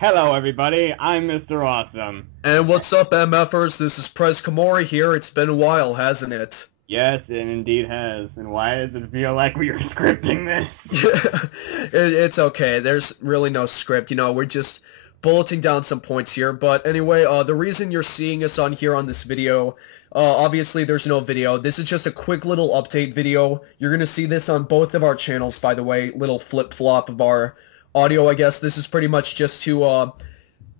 Hello, everybody. I'm MrAwesome. And what's up, MFers? This is Prez Kamori here. It's been a while, hasn't it? Yes, it indeed has. And why does it feel like we are scripting this? It's okay. There's really no script. We're just bulleting down some points here. But anyway, the reason you're seeing us on here on this video, obviously there's no video. This is just a quick little update video. You're going to see this on both of our channels, by the way. Little flip-flop of our audio, I guess. This is pretty much just to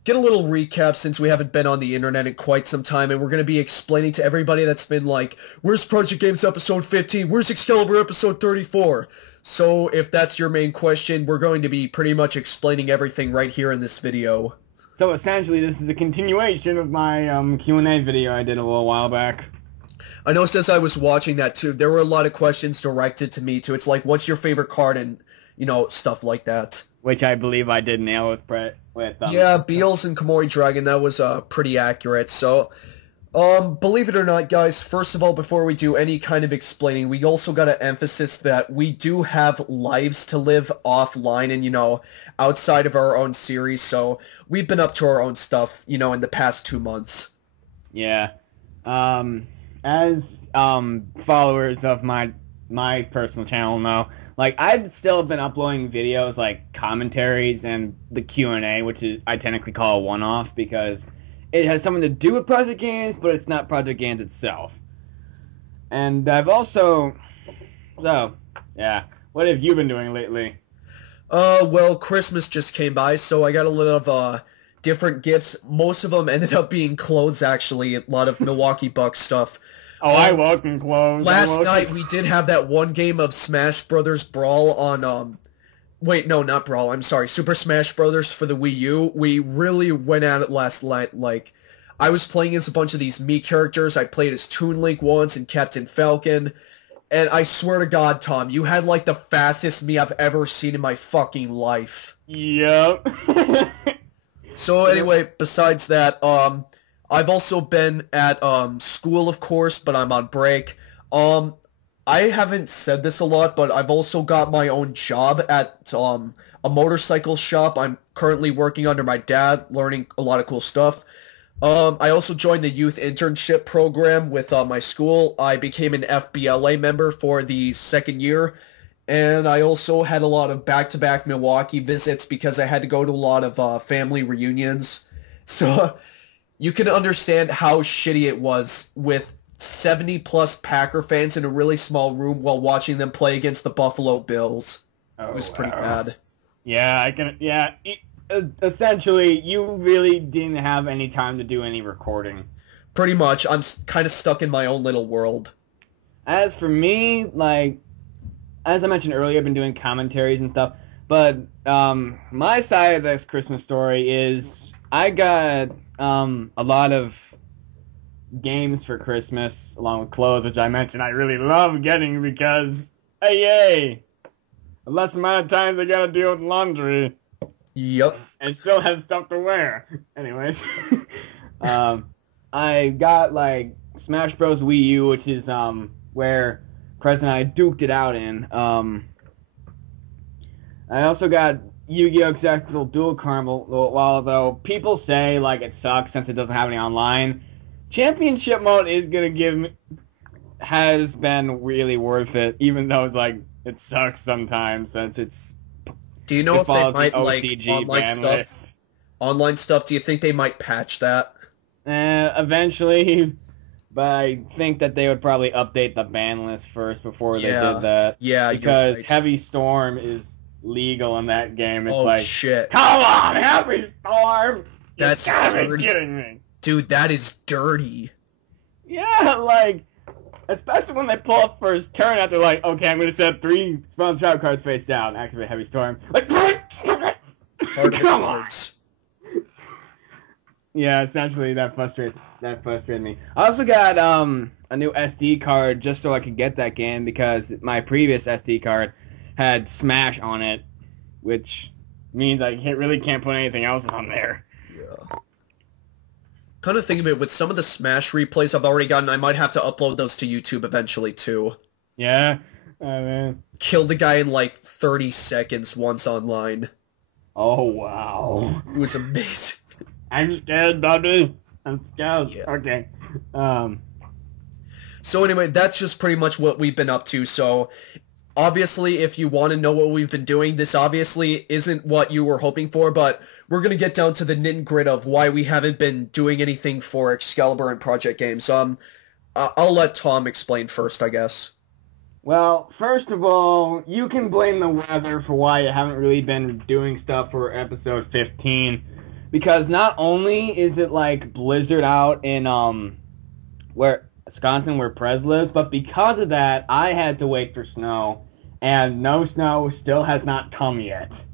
get a little recap since we haven't been on the internet in quite some time, and we're going to be explaining to everybody that's been like, where's Project Games episode 15? Where's Excalibur episode 34? So if that's your main question, we're going to be pretty much explaining everything right here in this video. So essentially, this is a continuation of my Q&A video I did a little while back. I know since I was watching that too, there were a lot of questions directed to me too. It's like, what's your favorite card, and stuff like that. Which I believe I did nail with yeah, Beals and Kamori Dragon, that was pretty accurate. So, believe it or not, guys, first of all, before we do any kind of explaining, we also got to emphasize that we do have lives to live offline and, outside of our own series. So, we've been up to our own stuff, in the past 2 months. Yeah. As followers of my personal channel know, I've still been uploading videos like commentaries and the Q&A, which I technically call a one-off because it has something to do with Project Games, but it's not Project Games itself. And I've also... So, yeah. What have you been doing lately? Well, Christmas just came by, so I got a lot of, different gifts. Most of them ended up being clothes, actually. A lot of Milwaukee Bucks stuff. Oh, I welcome clothes. Last night we did have that one game of Smash Brothers Brawl on, wait, no, not Brawl, I'm sorry, Super Smash Brothers for the Wii U. We really went at it last night. I was playing as a bunch of these Mii characters. I played as Toon Link once and Captain Falcon. And I swear to God, Tom, you had, the fastest Mii I've ever seen in my fucking life. Yep. So anyway, besides that, I've also been at school, of course, but I'm on break. I haven't said this a lot, but I've also got my own job at a motorcycle shop. I'm currently working under my dad, learning a lot of cool stuff. I also joined the youth internship program with my school. I became an FBLA member for the second year, and I also had a lot of back-to-back Milwaukee visits because I had to go to a lot of family reunions. So... you can understand how shitty it was with 70-plus Packer fans in a really small room while watching them play against the Buffalo Bills. It was pretty bad. Yeah, essentially, you really didn't have any time to do any recording. Pretty much. I'm kind of stuck in my own little world. As for me, as I mentioned earlier, I've been doing commentaries and stuff, but my side of this Christmas story is I got... a lot of games for Christmas, along with clothes, which I mentioned I really love getting because, hey, yay! The less amount of times I gotta deal with laundry. Yep. And still have stuff to wear. Anyways. I got, Smash Bros. Wii U, which is, where Prez and I duked it out in. I also got Yu-Gi-Oh! Excalibur Dual Carnival, while though people say it sucks since it doesn't have any online, Championship mode has been really worth it, even though it sucks sometimes since it's... Do you know if they might OCG online stuff? Do you think they might patch that? Eventually, but I think that they would probably update the ban list first before they did that. Yeah, because right. Heavy Storm is legal in that game. It's shit. Come on, Heavy Storm! That's you gotta dirty. be kidding me. Dude, that is dirty. Yeah, especially when they pull up first turn after okay, I'm gonna set 3 spawn trap cards face down, activate Heavy Storm. Come on! Yeah, essentially that frustrated me. I also got a new SD card just so I could get that game because my previous SD card had Smash on it, which means I really can't put anything else on there. Yeah. Kind of think of it, with some of the Smash replays I've already gotten, I might have to upload those to YouTube eventually, too. Yeah? Oh, man. Killed a guy in, 30 seconds once online. Oh, wow. It was amazing. I'm scared, buddy. I'm scared. Yeah. Okay. So anyway, that's just pretty much what we've been up to. So obviously, if you want to know what we've been doing, this obviously isn't what you were hoping for, but we're going to get down to the nit and grit of why we haven't been doing anything for Excalibur and Project Games. I'll let Tom explain first, I guess. Well, first of all, you can blame the weather for why you haven't really been doing stuff for episode 15. Because not only is it like blizzard out in where Wisconsin, where Prez lives, but because of that, I had to wait for snow, and no snow still has not come yet.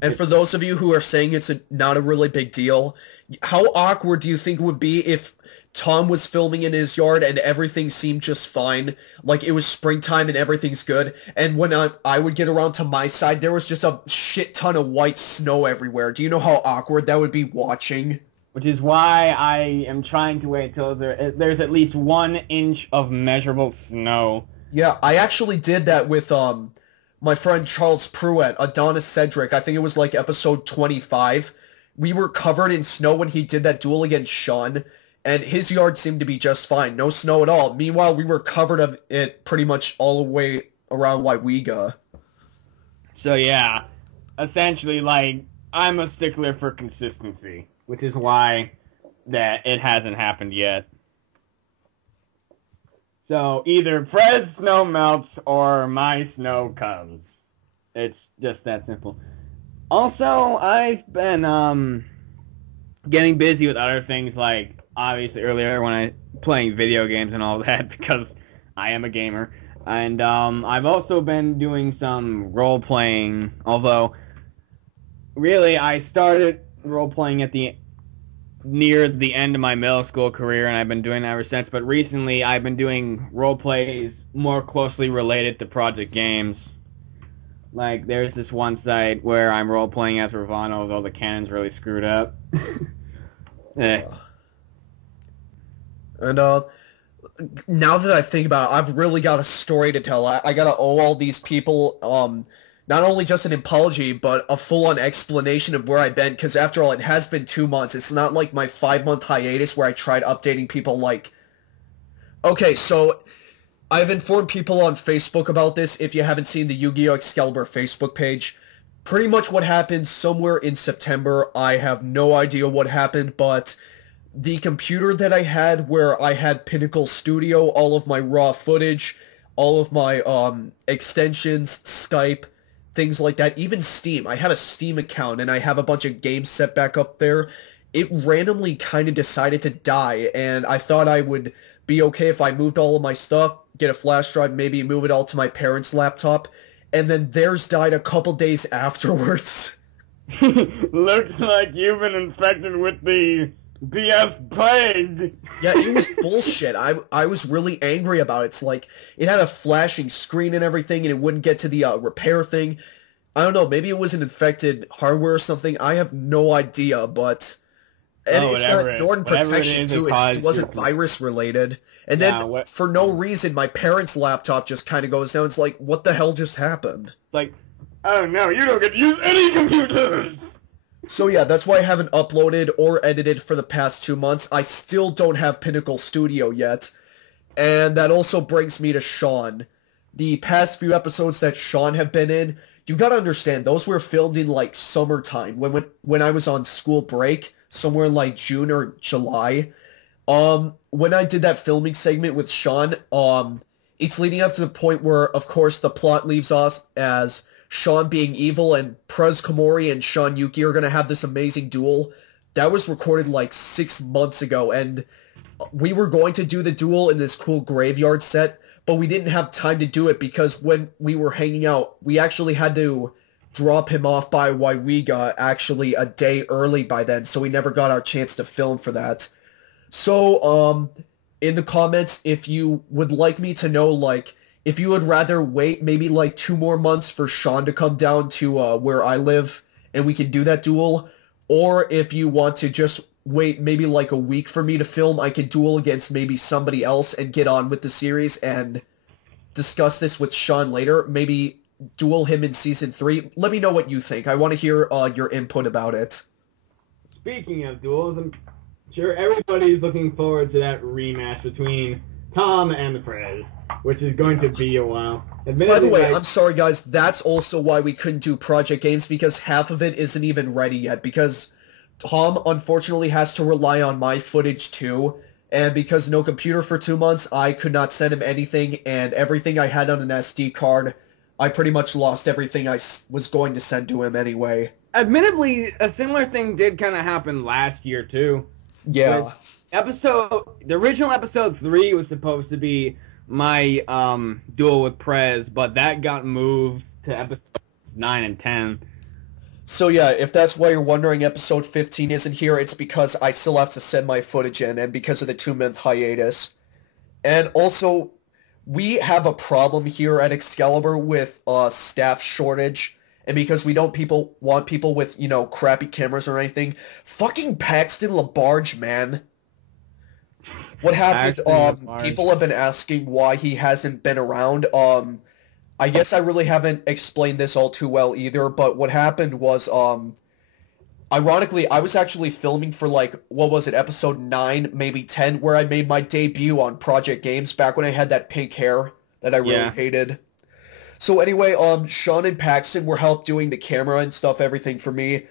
And for those of you who are saying it's not a really big deal, how awkward do you think it would be if Tom was filming in his yard and everything seemed just fine, like it was springtime and everything's good, and when I would get around to my side, there was just a shit ton of white snow everywhere? Do you know how awkward that would be watching? Which is why I am trying to wait till there's at least 1 inch of measurable snow. Yeah, I actually did that with my friend Charles Pruitt, Adonis Cedric. I think it was like episode 25. We were covered in snow when he did that duel against Sean, and his yard seemed to be just fine. No snow at all. Meanwhile, we were covered of it pretty much all the way around Waiwiga. So yeah, essentially, like, I'm a stickler for consistency, which is why that it hasn't happened yet. So either Prez snow melts or my snow comes. It's just that simple. Also, I've been getting busy with other things, like obviously earlier when I playing video games and all that, because I am a gamer. And I've also been doing some role playing, although really I started role playing at near the end of my middle school career, and I've been doing that ever since. But recently I've been doing role plays more closely related to Project Games. Like, there's this one site where I'm role-playing as Ravana, although the canon's really screwed up. Eh. And, now that I think about it, I've really got a story to tell. I gotta owe all these people, not only just an apology, but a full-on explanation of where I've been, because after all, it has been 2 months. It's not like my 5-month hiatus where I tried updating people like... Okay, so... I've informed people on Facebook about this. If you haven't seen the Yu-Gi-Oh! Excalibur Facebook page, pretty much what happened somewhere in September. I have no idea what happened, but the computer that I had where I had Pinnacle Studio, all of my raw footage, all of my extensions, Skype, things like that, even Steam. I have a Steam account and I have a bunch of games set back up there. It randomly kind of decided to die, and I thought I would be okay if I moved all of my stuff, get a flash drive, maybe move it all to my parents' laptop, and then theirs died a couple days afterwards. Looks like you've been infected with the BS plague. Yeah, it was bullshit. I was really angry about it. It's like, it had a flashing screen and everything, and it wouldn't get to the repair thing. I don't know, maybe it was an infected hardware or something. I have no idea, but... And it's got Norton protection, too. It wasn't virus-related. And then, for no reason, my parents' laptop just kind of goes down. It's like, what the hell just happened? Like, oh no, you don't get to use any computers! So yeah, that's why I haven't uploaded or edited for the past 2 months. I still don't have Pinnacle Studio yet. And that also brings me to Sean. The past few episodes that Sean have been in, you gotta understand, those were filmed in, like, summertime, when I was on school break. Somewhere in like June or July. When I did that filming segment with Sean, it's leading up to the point where, of course, the plot leaves us as Sean being evil, and Prez Komori and Sean Yuki are gonna have this amazing duel. That was recorded like 6 months ago, and we were going to do the duel in this cool graveyard set, but we didn't have time to do it because when we were hanging out, we actually had to drop him off by Waiwiga actually a day early by then, so we never got our chance to film for that. So, in the comments, if you would like me to know, like, if you would rather wait maybe like 2 more months for Sean to come down to where I live and we can do that duel, or if you want to just wait maybe like a week for me to film, I could duel against maybe somebody else and get on with the series and discuss this with Sean later. Maybe duel him in Season 3. Let me know what you think. I want to hear your input about it. Speaking of duels, I'm sure everybody's looking forward to that rematch between Tom and the Prez, which is going to be a while. By the way, I'm sorry guys, that's also why we couldn't do Project Games, because half of it isn't even ready yet, because Tom unfortunately has to rely on my footage too, and because no computer for 2 months, I could not send him anything, and everything I had on an SD card, I pretty much lost everything I was going to send to him anyway. Admittedly, a similar thing did kind of happen last year too. Yeah. The original episode 3 was supposed to be my duel with Prez, but that got moved to episodes 9 and 10. So yeah, if that's why you're wondering episode 15 isn't here, it's because I still have to send my footage in, and because of the 2-month hiatus. And also, we have a problem here at Excalibur with staff shortage, and because we don't want people with, you know, crappy cameras or anything. Fucking Paxton LaBarge, man. What happened, people have been asking why he hasn't been around. I guess I really haven't explained this all too well either, but what happened was, ironically, I was actually filming for, like, what was it, episode 9, maybe 10, where I made my debut on Project Games back when I had that pink hair that I really hated. So anyway, Sean and Paxton were helped doing the camera and stuff, everything for me.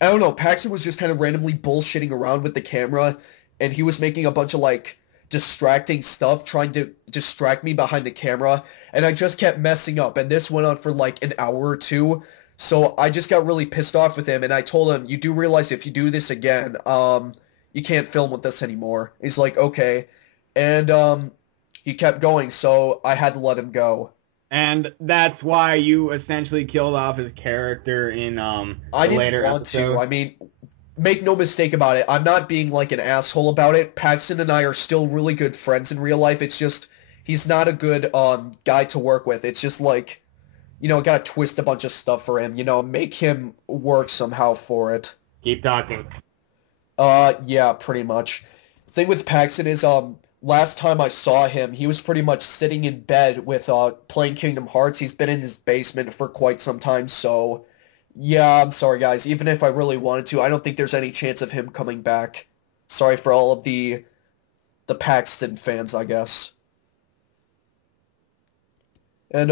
I don't know, Paxton was just kind of randomly bullshitting around with the camera, and he was making a bunch of, like, distracting stuff, trying to distract me behind the camera, and I just kept messing up, and this went on for like an hour or two, so I just got really pissed off with him, and I told him, you do realize if you do this again, you can't film with us anymore. He's like, okay, and he kept going, so I had to let him go. And that's why you essentially killed off his character in I didn't want to. I mean, make no mistake about it, I'm not being like an asshole about it. Paxton and I are still really good friends in real life. It's just, he's not a good guy to work with. It's just like, you know, gotta twist a bunch of stuff for him, you know, make him work somehow for it. Keep talking. Yeah, pretty much. Thing with Paxton is, last time I saw him, he was pretty much sitting in bed with, playing Kingdom Hearts. He's been in his basement for quite some time, so yeah, I'm sorry guys. Even if I really wanted to, I don't think there's any chance of him coming back. Sorry for all of the Paxton fans, I guess. And,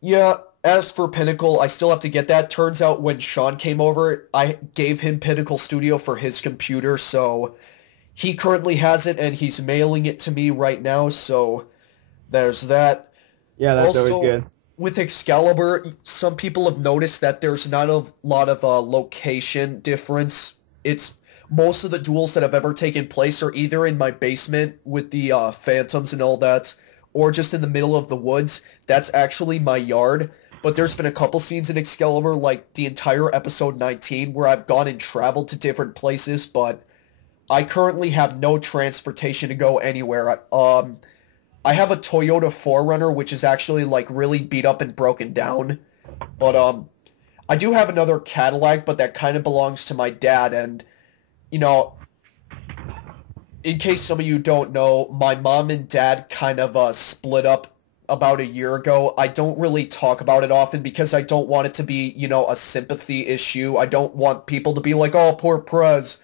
yeah, as for Pinnacle, I still have to get that. Turns out when Sean came over, I gave him Pinnacle Studio for his computer, so he currently has it, and he's mailing it to me right now, so there's that. Yeah, that's also, always good. With Excalibur, some people have noticed that there's not a lot of location difference. It's most of the duels that have ever taken place are either in my basement with the phantoms and all that, or just in the middle of the woods. That's actually my yard. But there's been a couple scenes in Excalibur, like the entire episode 19, where I've gone and traveled to different places, but I currently have no transportation to go anywhere. I have a Toyota 4Runner, which is actually, like, really beat up and broken down. But, I do have another Cadillac, but that kind of belongs to my dad, and, you know, in case some of you don't know, my mom and dad kind of, split up about a year ago. I don't really talk about it often because I don't want it to be, you know, a sympathy issue. I don't want people to be like, oh, poor Prez.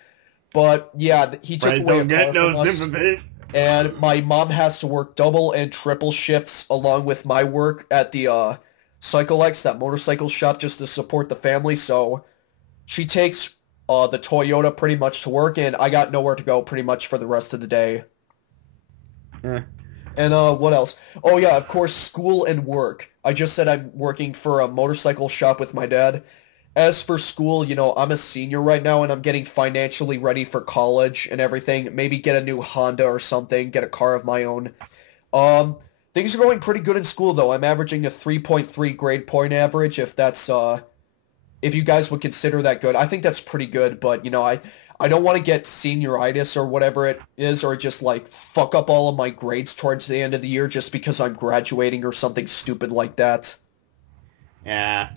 But, yeah, he took away a car from us. And my mom has to work double and triple shifts along with my work at the Cycle X, that motorcycle shop, just to support the family. So she takes the Toyota pretty much to work, and I got nowhere to go pretty much for the rest of the day. Yeah. And what else? Oh yeah, of course, school and work. I just said I'm working for a motorcycle shop with my dad. As for school, you know, I'm a senior right now, and I'm getting financially ready for college and everything. Maybe get a new Honda or something, get a car of my own. Things are going pretty good in school, though. I'm averaging a 3.3 grade point average, if that's, if you guys would consider that good. I think that's pretty good, but, you know, I don't want to get senioritis or whatever it is, or just, like, fuck up all of my grades towards the end of the year just because I'm graduating or something stupid like that. Yeah.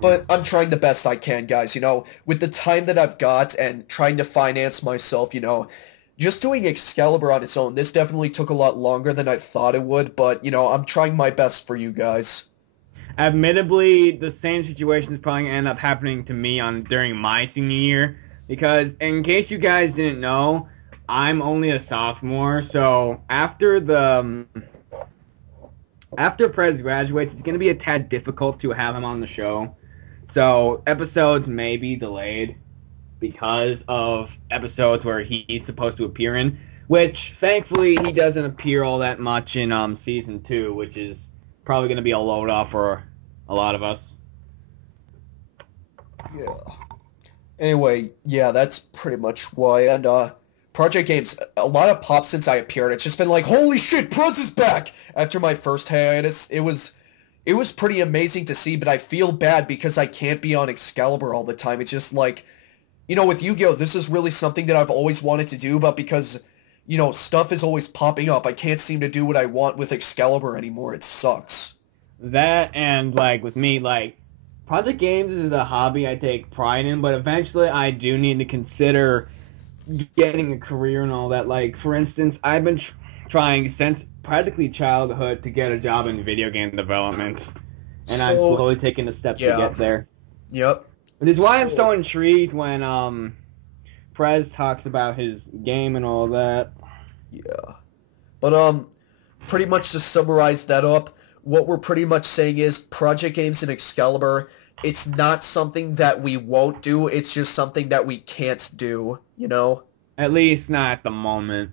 But I'm trying the best I can, guys, you know, with the time that I've got and trying to finance myself, you know, just doing Excalibur on its own, this definitely took a lot longer than I thought it would, but, you know, I'm trying my best for you guys. admittedly, the same situation is probably going to end up happening to me during my senior year, because in case you guys didn't know, I'm only a sophomore, so after Prez graduates, it's going to be a tad difficult to have him on the show. So episodes may be delayed because of episodes where he's supposed to appear in, which thankfully he doesn't appear all that much in season 2, which is probably going to be a load off for a lot of us. Yeah. Anyway, yeah, that's pretty much why. And Project Games, a lot of pop since I appeared. It's just been like, holy shit, Prez is back! After my first hiatus, it was pretty amazing to see, but I feel bad because I can't be on Excalibur all the time. It's just like, you know, with Yu-Gi-Oh, this is really something that I've always wanted to do, but because, you know, stuff is always popping up, I can't seem to do what I want with Excalibur anymore. It sucks. That, and, like, with me, like, Project Games is a hobby I take pride in, but eventually I do need to consider getting a career and all that. Like, for instance, I've been trying since practically childhood to get a job in video game development, and I'm slowly taking the steps to get there. Yep. Which is why I'm so intrigued when Prez talks about his game and all that. Yeah. But pretty much to summarize that up, what we're pretty much saying is Project Games and Excalibur, it's not something that we won't do, it's just something that we can't do, you know? At least not at the moment.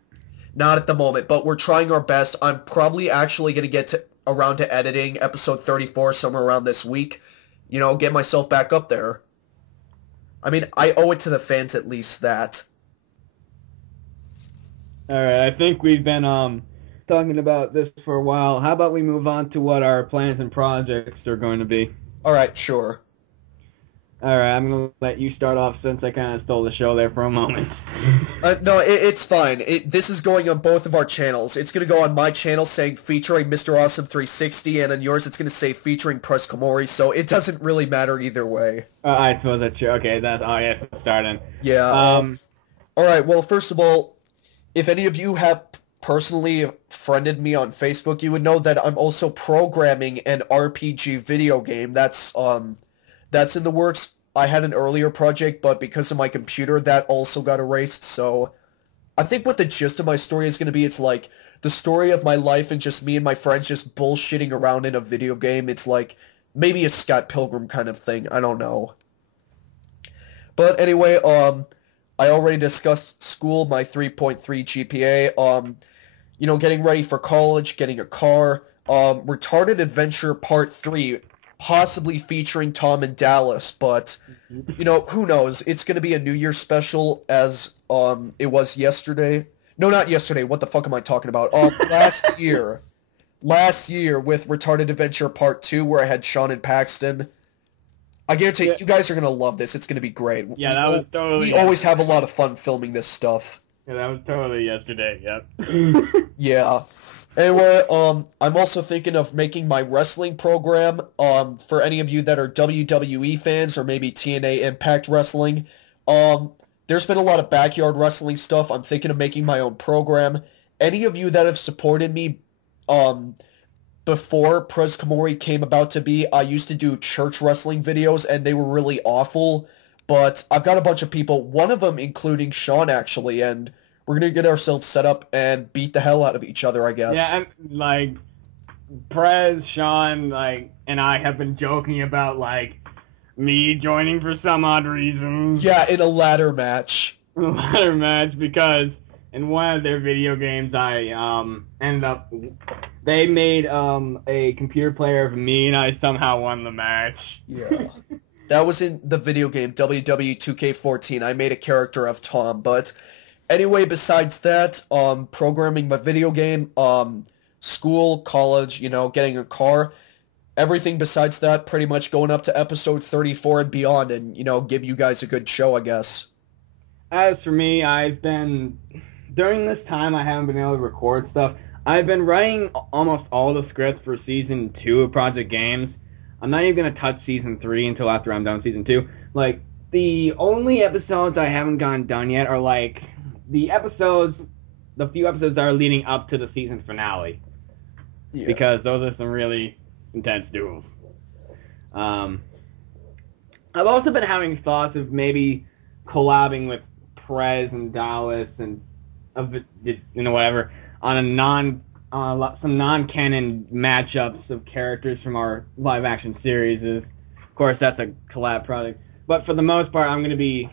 Not at the moment, but we're trying our best. I'm probably actually going to get around to editing episode 34 somewhere around this week. You know, get myself back up there. I mean, I owe it to the fans at least that. Alright, I think we've been talking about this for a while. How about we move on to what our plans and projects are going to be? Alright, sure. Alright, I'm going to let you start off since I kind of stole the show there for a moment. No, it's fine. This is going on both of our channels. It's going to go on my channel saying featuring MrAwesome 360, and on yours it's going to say featuring Prez Komori, so it doesn't really matter either way. I suppose that's true. Okay, yes, it's starting. Yeah. Alright, well, first of all, if any of you have personally friended me on Facebook, you would know that I'm also programming an RPG video game. That's in the works. I had an earlier project, but because of my computer, that also got erased, so I think what the gist of my story is going to be, it's like the story of my life and just me and my friends just bullshitting around in a video game. It's like maybe a Scott Pilgrim kind of thing. I don't know. But anyway, I already discussed school, my 3.3 GPA, you know, getting ready for college, getting a car, Retarded Adventure Part 3, possibly featuring Tom and Dallas, but, you know, who knows? It's going to be a New Year's special as, it was yesterday. No, not yesterday. What the fuck am I talking about? Last year. Last year with Retarded Adventure Part 2, where I had Sean and Paxton. I guarantee you guys are going to love this. It's going to be great. Yeah, that was totally... We always have a lot of fun filming this stuff. Yeah, that was totally yesterday, yep. Yeah. Anyway, I'm also thinking of making my wrestling program, for any of you that are WWE fans or maybe TNA Impact Wrestling. There's been a lot of backyard wrestling stuff. I'm thinking of making my own program. Any of you that have supported me, before Prez Komori came about to be, I used to do church wrestling videos and they were really awful, but I've got a bunch of people, one of them including Sean actually, and we're going to get ourselves set up and beat the hell out of each other, I guess. Yeah, and, like, Prez, Sean, like, and I have been joking about, like, me joining for some odd reason. Yeah, in a ladder match. A ladder match, because in one of their video games, I, ended up... They made, a computer player of me, and I somehow won the match. Yeah. That was in the video game, WWE 2K14. I made a character of Tom, but... Anyway, besides that, programming my video game, school, college, you know, getting a car, everything besides that, pretty much going up to episode 34 and beyond and, you know, give you guys a good show, I guess. As for me, during this time I haven't been able to record stuff. I've been writing almost all the scripts for Season 2 of Project Games. I'm not even going to touch Season 3 until after I'm done Season 2. Like, the only episodes I haven't gotten done yet are, like... the few episodes that are leading up to the season finale. Yeah. Because those are some really intense duels. I've also been having thoughts of maybe collabing with Prez and Dallas and whatever on some non-canon matchups of characters from our live-action series. Of course, that's a collab project. But for the most part, I'm going to be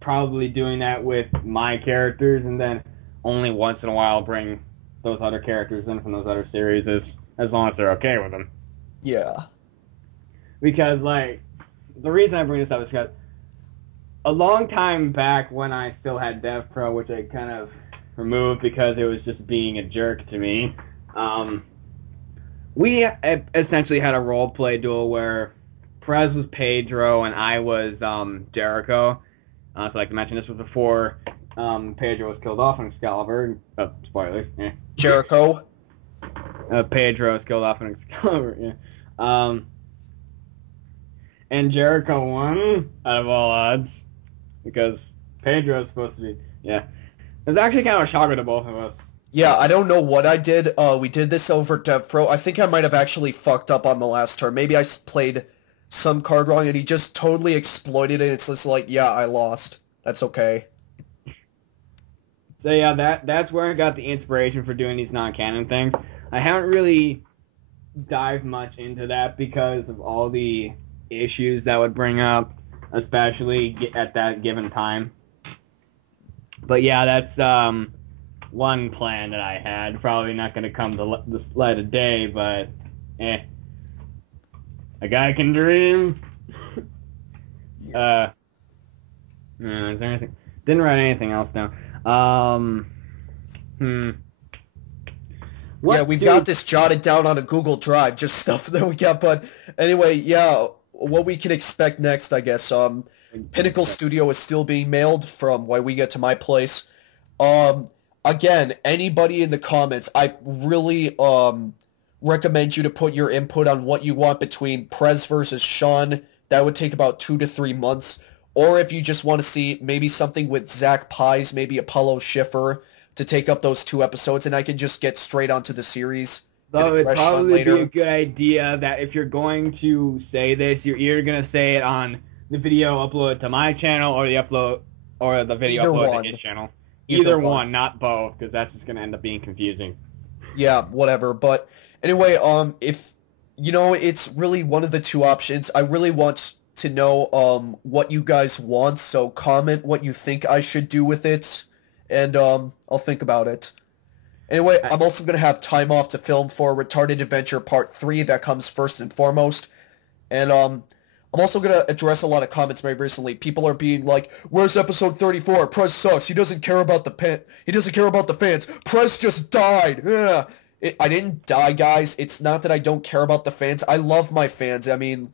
probably doing that with my characters, and then only once in a while bring those other characters in from those other series, as long as they're okay with them. Yeah. Because, the reason I bring this up is because a long time back when I still had DevPro, which I kind of removed because it was just being a jerk to me, we essentially had a role-play duel where Perez was Pedro and I was Jericho. So like I mentioned, this was before Pedro was killed off in Excalibur. Spoilers. Yeah. Jericho. Pedro was killed off in Excalibur. Yeah. And Jericho won out of all odds because Pedro was supposed to be. Yeah. It was actually kind of a shocker to both of us. Yeah, I don't know what I did. We did this over DevPro. I think I might have actually fucked up on the last turn. Maybe I played some card wrong and he just totally exploited it. It's just like, yeah, I lost. That's okay. So yeah, that's where I got the inspiration for doing these non-canon things. I haven't really dived much into that because of all the issues that would bring up, especially at that given time. But yeah, that's one plan that I had. Probably not going to come to the light of day, but a guy can dream. Is there anything? Didn't write anything else down. Yeah, we've got this jotted down on a Google Drive, just stuff that we got. But anyway, yeah, what we can expect next, I guess. Pinnacle Studio is still being mailed from when we get to my place. Again, anybody in the comments, I really recommend you to put your input on what you want between Prez versus Sean. That would take about 2 to 3 months. Or if you just want to see maybe something with Zach Pies, maybe Apollo Schiffer, to take up those 2 episodes, and I can just get straight onto the series. Though it'd probably be a good idea that if you're going to say this, you're either going to say it on the video uploaded to my channel or the video uploaded to his channel. Either one, not both, because that's just going to end up being confusing. Yeah, whatever. But anyway, if it's really one of the 2 options. I really want to know what you guys want, so comment what you think I should do with it, and I'll think about it. Anyway, I'm also going to have time off to film for Retarded Adventure Part 3. That comes first and foremost. And I'm also going to address a lot of comments made recently. People are being like, "Where's episode 34? Prez sucks. He doesn't care about the fans. Prez just died." Yeah. I didn't die, guys. It's not that I don't care about the fans. I love my fans. I mean,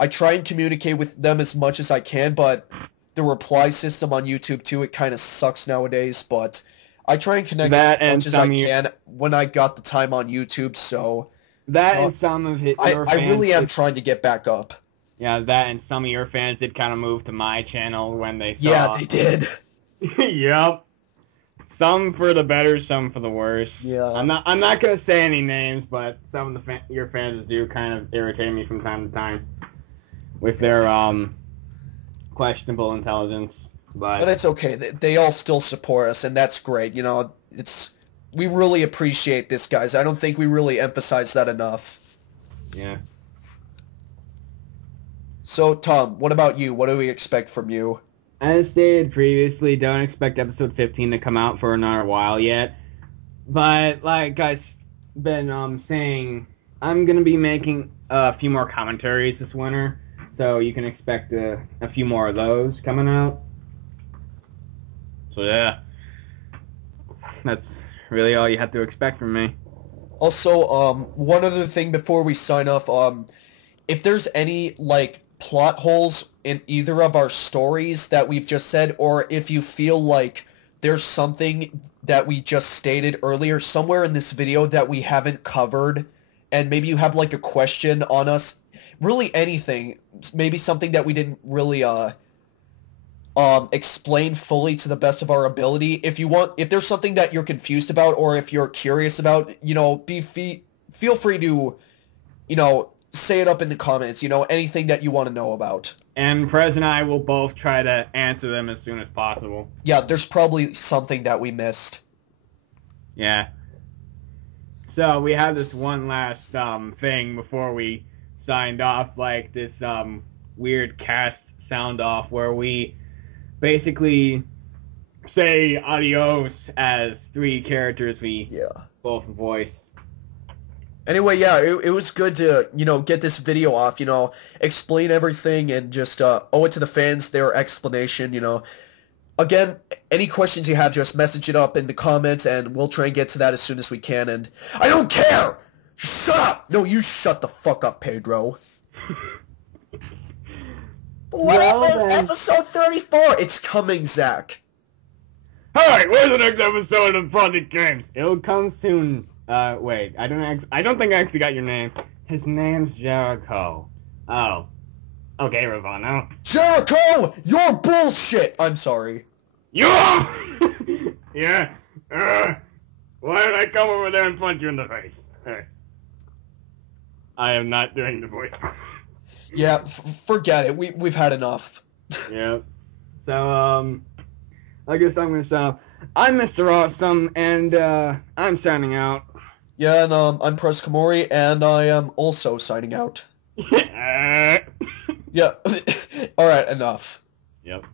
I try and communicate with them as much as I can, but the reply system on YouTube, too, it kind of sucks nowadays. But I try and connect as much as I can when I got the time on YouTube, so... That and some of your fans... I really am trying to get back up. Yeah, that and some of your fans did kind of move to my channel when they saw... Yeah, they did. Yep. Some for the better, some for the worse. Yeah. I'm not gonna say any names, but some of your fans do kind of irritate me from time to time with their questionable intelligence. But it's okay. They all still support us, and that's great. We really appreciate this, guys. I don't think we really emphasize that enough. Yeah. So, Tom, what about you? What do we expect from you? As stated previously, don't expect episode 15 to come out for another while yet. But, like I've been saying, I'm going to be making a few more commentaries this winter. So you can expect a few more of those coming out. So, yeah. That's really all you have to expect from me. Also, one other thing before we sign off, if there's any, plot holes in either of our stories that we've just said, or if you feel like there's something that we just stated earlier somewhere in this video that we haven't covered, and maybe you have, a question on us, really anything, maybe something that we didn't really, explain fully to the best of our ability. If there's something that you're confused about, or if you're curious about, feel free to, say it up in the comments, you know, anything that you want to know about. And Prez and I will both try to answer them as soon as possible. Yeah, there's probably something that we missed. Yeah. So we have this one last thing before we signed off, like this weird cast sound off where we basically say adios as 3 characters we both voice. Anyway, yeah, it was good to, you know, get this video off, you know, explain everything and just owe it to the fans, their explanation, you know. Again, any questions you have, just message it up in the comments and we'll try and get to that as soon as we can, and I don't care! Shut up! No, you shut the fuck up, Pedro. What happened? Episode 34! It's coming, Zach. Alright, where's the next episode of Project Games? It'll come soon. Wait, I don't think I actually got your name. His name's Jericho. Oh. Okay, Ravano. Jericho! You're bullshit! I'm sorry. You Yeah. Why did I come over there and punch you in the face? Hey. I am not doing the voice. Yeah, forget it. We've had enough. Yep. So, I guess I'm gonna stop. I'm MrAwesome, and, I'm signing out. Yeah, and, I'm Prez Kamori, and I am also signing out. Yeah. Alright, enough. Yep.